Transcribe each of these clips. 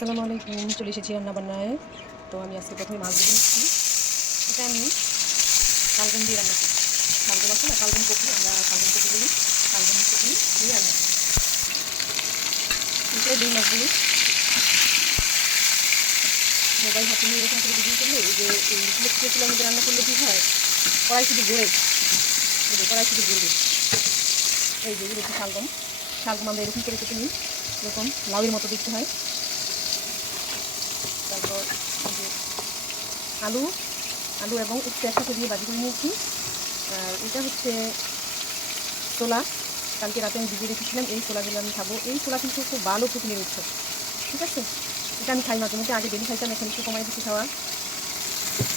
আসসালামু আলাইকুম চলে এসেছি রান্না বান্নায়। তো আমি আজকে প্রথমে মাছ দিয়ে নিচ্ছি এটা আমি শালগম দিয়ে রান্না করি শালগম আছে না? শালগম কপি আমরা শালগম কপি বলি। শালগম কপি দিয়ে রান্না করি এটা দুই মাছগুলি মোবাইল হাতে নিয়ে এরকম করে ভিডিও করলে যে এই ইলেকট্রিক চুলার মধ্যে রান্না করলে কী হয়? কড়াই শুধু বুঝলি, কড়াই শুধু ঘুরবে এই যে হচ্ছে শালগম। শালগম আমরা এরকম করে কেটে নিই। এরকম লাউয়ের মতো দেখতে হয়। আলু আলু এবং একটু একসাথে দিয়ে বাজি করে নিয়েছি। আর এটা হচ্ছে ছোলা। কালকে রাতে আমি ভিজিয়ে রেখেছিলাম এই ছোলাগুলো আমি খাব। এই ছোলা কিন্তু খুব ভালো প্রোটিনের উৎস ঠিক আছে? এটা আমি খাই মাঝে মধ্যে। আগে ডেলি খাইতাম, এখন একটু কমাই দিচ্ছি খাওয়া।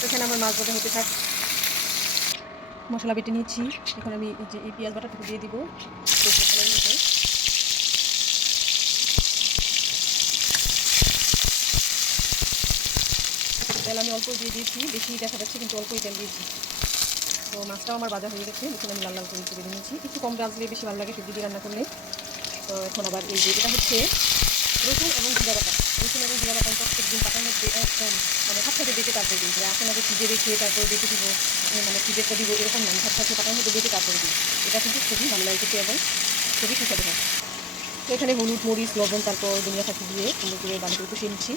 এখানে আমার মাছ ভাজা হতে থাক। মশলা বেটে নিয়েছি। এখন আমি যে এই পেঁয়াজ বাটাটুকু দিয়ে দিব। তেল আমি অল্প দিয়ে দিয়েছি, বেশি দেখা যাচ্ছে কিন্তু অল্পই তেল দিয়েছি। তো মাছটাও আমার বাজা হয়ে গেছে দেখুন আমি লাল লাল করে বেঁধে নিয়েছি। একটু কম গাছলে বেশি ভালো লাগে, সবজি দিয়ে রান্না করলে। তো এখন আবার এই যে এটা হচ্ছে রসুন এবং জিরা বাটা। রসুন এবং জিরা বাটা আমি প্রত্যেকদিন পাতার মধ্যে একদম মানে হাত থেকে বেটে তারপরে দিই। এখন আগে ফ্রিজে রেখে তারপরে বেটে দিব মানে ফ্রিজেরটা দিব, এরকম না। আমি হাত থেকে পাতার মধ্যে বেটে তারপরে দিই। এটা কিন্তু খুবই ভালো লাগে খেতে এবং খুবই সুস্বাদু হয়। তো এখানে হলুদ, মরিচ, লবণ, তারপর দুনিয়া থাকি দিয়ে সুন্দর করে করে কষিয়ে নিচ্ছি।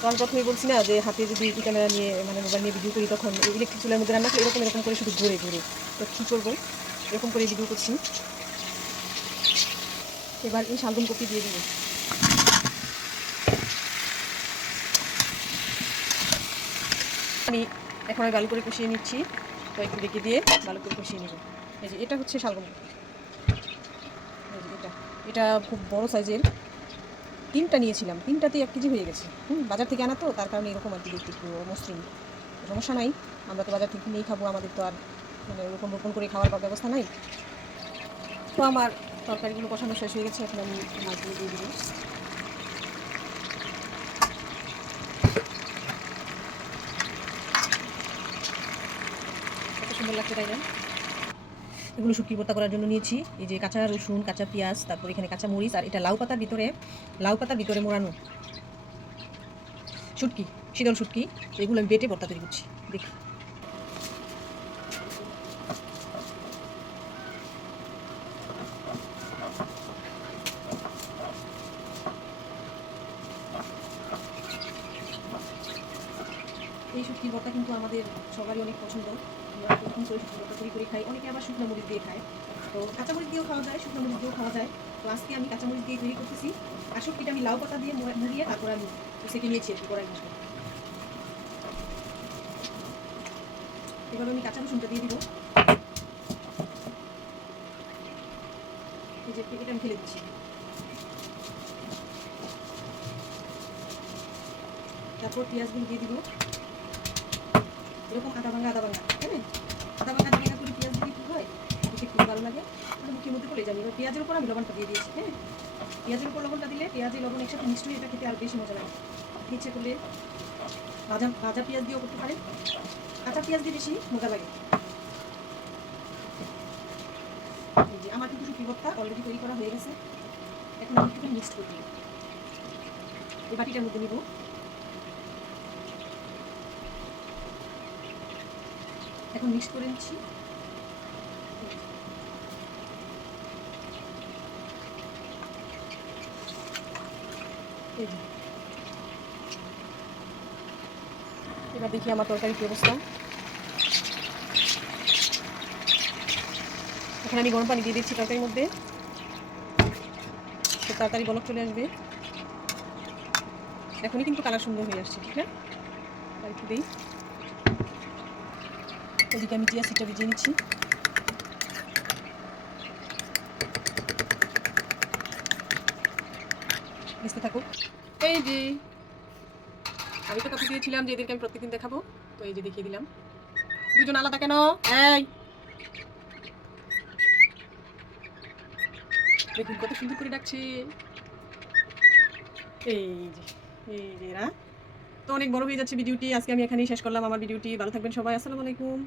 কারণ প্রথমে বলছি না যে হাতে যদি ক্যামেরা নিয়ে মানে মোবাইল নিয়ে ভিডিও করি তখন ইলেকট্রিক চুলের মধ্যে রান্না করি এরকম এরকম করে শুধু ঘুরে ঘুরে। তো কী করব? এরকম করে ভিডিও করছি। এবার এই শালগম কপি দিয়ে দিব। আমি এখন ভালো করে কষিয়ে নিচ্ছি। তো একটু রেখে দিয়ে ভালো করে কষিয়ে নেব। এই যে এটা হচ্ছে শালগম কপি। এটা। এটা খুব বড় সাইজের তিনটা নিয়েছিলাম। তিনটাতেই এক কেজি হয়ে গেছে। হুম, বাজার থেকে আনা তো, তার কারণে এরকম আর কি দেখতে একটু মসৃণ সমস্যা নাই, আমরা তো বাজার থেকে নিয়েই খাব, আমাদের তো আর মানে ওরকম রোপণ করে খাওয়ার ব্যবস্থা নাই। তো আমার তরকারিগুলো কষানো শেষ হয়ে গেছে, এখন আমি মাছগুলো দিয়ে দিব। সুন্দর লাগছে তাই না? এগুলো শুটকি ভর্তা করার জন্য নিয়েছি। এই যে কাঁচা রসুন, কাঁচা পেঁয়াজ, তারপর এখানে কাঁচা মরিচ, আর এটা লাউ পাতার ভিতরে, লাউ পাতার ভিতরে মোড়ানো শুটকি, শীতল শুটকি, এগুলো আমি বেটে ভর্তা তৈরি করছি। দেখি। এই শুটকি ভর্তা কিন্তু আমাদের সবারই অনেক পছন্দ। তৈরি করে অনেকে আবার শুকনো দিয়ে খায়। তো দিয়েও খাওয়া শুকনো দিয়েও খাওয়া যায়। দিয়ে তৈরি করতেছি। আমি লাউ পাতা দিয়ে তারপর আমি সেকে নিয়েছি এবার আমি কাঁচা দিয়ে দিব। যে আমি দিচ্ছি। তারপর পেঁয়াজগুলো দিয়ে দিব। এরকম আদা ভাঙা আদা ভাঙা আদা আদা ভাঙা করে পেঁয়াজ দিলে কি হয়? খেতে খুব ভালো লাগে। আর মুখের মধ্যে পড়ে যাবে এবার পেঁয়াজের উপর আমি লবণটা দিয়ে দিয়েছি হ্যাঁ? পেঁয়াজের উপর লবণটা দিলে পেঁয়াজের লবণ একসাথে মিষ্টি এটা খেতে আরও বেশি মজা লাগে। ইচ্ছে করলে ভাজা পেঁয়াজ দিয়েও করতে পারেন। কাঁচা পেঁয়াজ দিয়ে বেশি মজা লাগে। আমার কিন্তু শুকি অলরেডি তৈরি করা হয়ে গেছে। এখন আমি একটু মিক্সড করে দিই এই বাটিটার মধ্যে নিব। এখন মিক্স করে নিচ্ছি। এবার দেখি আমার তরকারি কি অবস্থা। এখন আমি গরম পানি দিয়ে দিচ্ছি তরকারির মধ্যে। তাড়াতাড়ি বলক চলে আসবে। এখনই কিন্তু কালার সুন্দর হয়ে আসছে, ঠিক না? আর একটু দিই। এদিকে আমি টিয়া সিটটা ভিজিয়ে নিচ্ছি। থাকুক এই যে আমি তো কথা দিয়েছিলাম যে এদেরকে আমি প্রত্যেকদিন দেখাবো তো এই যে দেখিয়ে দিলাম। দুজন আলাদা কেন? এই। দেখুন কত সুন্দর করে ডাকছে। এই যে এই যে তো অনেক বড় হয়ে যাচ্ছে ভিডিওটি। আজকে আমি এখানেই শেষ করলাম। আমার ভিডিওটি ভালো থাকবেন সবাই। আসসালামু আলাইকুম।